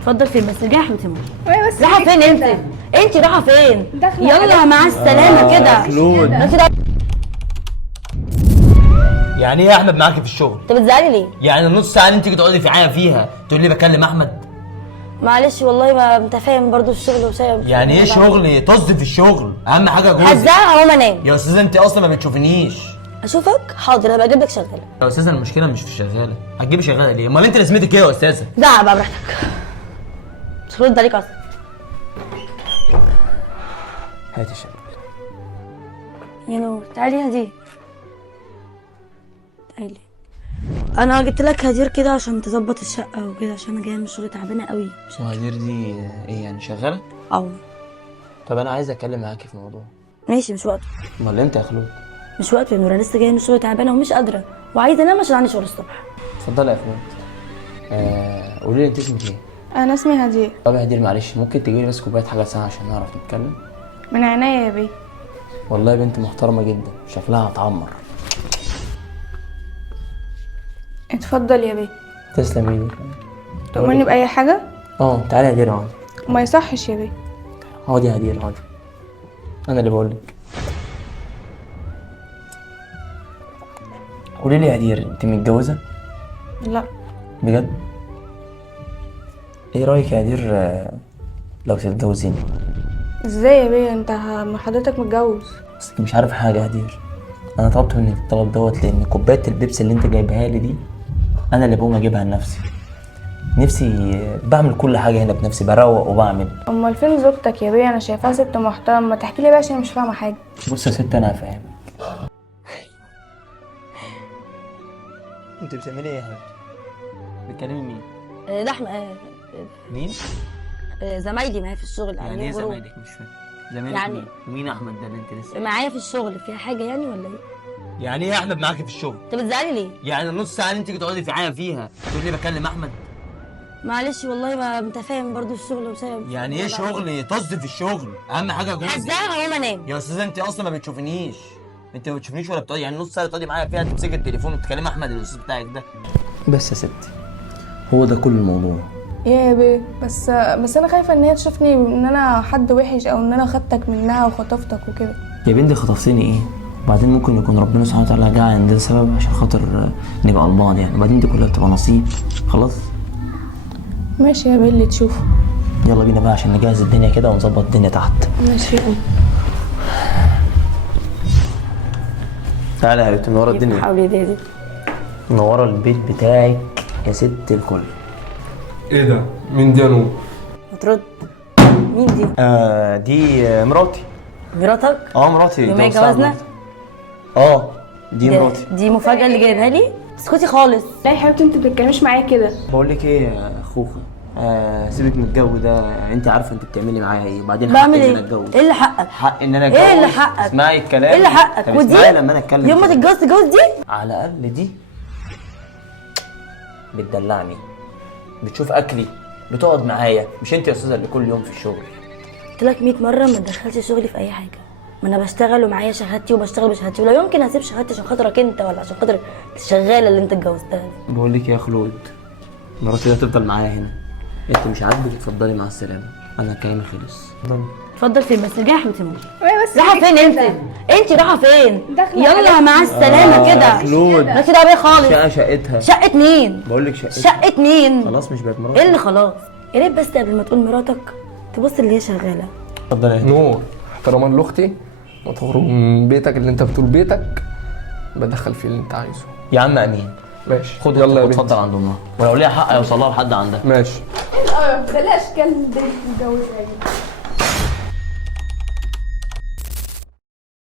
اتفضل فين بس رجعي يا حبيبتي ماما. ايوه بس رايحه فين انت؟ انت رايحه فين؟ يلا مع السلامه كده. خلود يعني ايه يا احمد معاكي في الشغل؟ انت بتزعلي ليه؟ يعني النص ساعه اللي انت تقعدي معايا فيها تقول لي بكلم احمد؟ معلش والله ما انت فاهم برضو الشغل وسايب. يعني ايه شغل؟ طز في الشغل، اهم حاجه جوزك. هزعق اهو انام. يا استاذه انت اصلا ما بتشوفنيش. اشوفك؟ حاضر هبقى اجيب لك شغاله. يا استاذه المشكله مش في الشغاله، هتجيبي شغاله ليه؟ امال انت لازمتك ايه يا استاذه؟ زعق بقى براحتك. مش هرد عليك اصلا. هاتي الشغاله. يا نور تعالي يا هدير. تعالي. انا جبت لك هدير كده عشان تظبط الشقه وكده، عشان انا جايه من الشغل تعبانه قوي. وهدير دي ايه يعني شغاله؟ اه. طب انا عايز اتكلم معاكي في موضوع. ماشي مش وقته. امال امتى يا خلود؟ مش وقته يا نور، انا لسه جايه من الشغل تعبانه ومش قادره وعايزه انام عشان عندي شغل الصبح. اتفضلي يا خلود. قولي لي انت اسمك ايه؟ انا اسمي هدير. طب يا هدير معلش ممكن تجيبي لي بس كوبايه حاجه ساعه عشان نعرف نتكلم؟ من عينيا يا بيه. والله بنت محترمه جدا، شكلها هتعمر. اتفضل يا بيه. تسلم ايدك. تؤمرني باي حاجه؟ تعالي يا هدير اقعدي. ما يصحش يا بيه. اقعدي يا هدير اقعدي. انا اللي بقول لك. قولي لي يا هدير انت متجوزه؟ لا. بجد؟ ايه رايك يا هدير لو تتجوزيني؟ ازاي يا بيه انت حضرتك متجوز؟ بس مش عارف حاجه يا هدير. انا طلبت منك الطلب دوت لان كوبايه البيبسي اللي انت جايبها لي دي انا اللي بقوم اجيبها لنفسي. نفسي بعمل كل حاجه هنا بنفسي، بروق وبعمل. امال فين زوجتك يا بيه؟ انا شايفاها ست محترمه، ما تحكي لي بقى عشان مش فاهمه حاجه. بص يا ست انا هفهمك. انت بتعملي ايه يا حبيبتي؟ بتكلمي مين؟ ده احمد. مين؟ زمايلي معايا في الشغل. يعني ايه زمايلك؟ مش فاهم. زمايلك يعني مين؟ ومين احمد ده اللي انت لسه؟ معايا في الشغل فيها حاجه يعني ولا ايه؟ يعني ايه يا احمد معاكي في الشغل؟ انت بتزعلي ليه؟ يعني النص ساعه اللي انت تقعدي معايا فيها تقول لي بكلم احمد؟ معلش والله ما انت فاهم برضو الشغل وسايب. يعني ايه شغل؟ طز في الشغل، اهم حاجه جوزك. هزعق اهو انام. يا استاذه انت اصلا ما بتشوفنيش. انت ما بتشوفنيش ولا بتقعدي، يعني نص ساعه تقعدي معايا فيها تمسكي التليفون وتكلمي احمد الاستاذ بتاعك ده. بس يا ستي هو ده كل الموضوع. يا بيه بس انا خايفه ان هي تشوفني ان انا حد وحش او ان انا خدتك منها وخطفتك وكده. يا بنتي خطفتني ايه؟ وبعدين ممكن يكون ربنا سبحانه وتعالى جعل عندنا سبب عشان خاطر نبقى لبعض يعني، وبعدين دي كلها بتبقى نصيب. خلاص ماشي يا بيه اللي تشوفه. يلا بينا بقى عشان نجهز الدنيا كده ونظبط الدنيا تحت. ماشي يا بيه. تعالى يا حبيبتي منوره الدنيا. حاولي دي منوره البيت بتاعك يا ست الكل. ايه ده؟ مين دي يا نور؟ ما ترد. مين دي؟ دي مراتي. مراتك؟ مراتي. يوم جوازنا؟ دي مراتي. دي مفاجأة اللي جايبها لي؟ اسكتي خالص. لا يا حبيبتي انت بتتكلميش معايا كده. بقول لك ايه يا خوخه، سيبك من الجو ده. انت عارفه انت بتعملي معايا ايه، وبعدين بعمل حق ان ايه؟ انا اتجوز. ايه اللي حقك؟ حق ان انا اتجوز. ايه اللي حقك؟ اسمعي الكلام. ايه اللي حقك؟ طب ودي اسمعي لما انا اتكلم. يوم ما تتجوز دي؟ على الاقل دي بتدلعني، بتشوف اكلي، بتقعد معايا. مش انت يا استاذه اللي كل يوم في الشغل؟ قلت لك 100 مرة ما تدخلش شغلي في اي حاجة. ما انا بشتغل ومعايا شهادتي وبشتغل بشهادتي، ولا يمكن هسيب شهادتي عشان خاطرك انت ولا عشان خاطر الشغالة اللي انت اتجوزتها دي. بقول لك يا خلود مراتي دي هتفضل معايا هنا. انت مش عاجبك اتفضلي مع السلامه، انا كلامي خلص. اتفضل فين بس رجعي يا حبيبتي ماما. ايوه بس رايحة فين انت؟ انت رايحة فين؟ داخلة يلا عليك. مع السلامة كده. خلود ده كده بيه خالص. شقتها. شقة مين؟ بقول لك شقتها. شقة مين؟ خلاص مش بقت مراتي. ايه اللي خلاص؟ يا ريت بس قبل ما تقول مراتك تبص اللي هي شغالة. اتفضلي يا نور احتراما لاختي وتخرج من بيتك اللي انت بتقول بيتك، بدخل فيه اللي انت عايزه. يا عم امين. ماشي خد يلا يا اتفضل بنتي. عند امها، ولو ليها حق يوصلها لحد عندها. ماشي. بلاش كلب بنت متجوزه.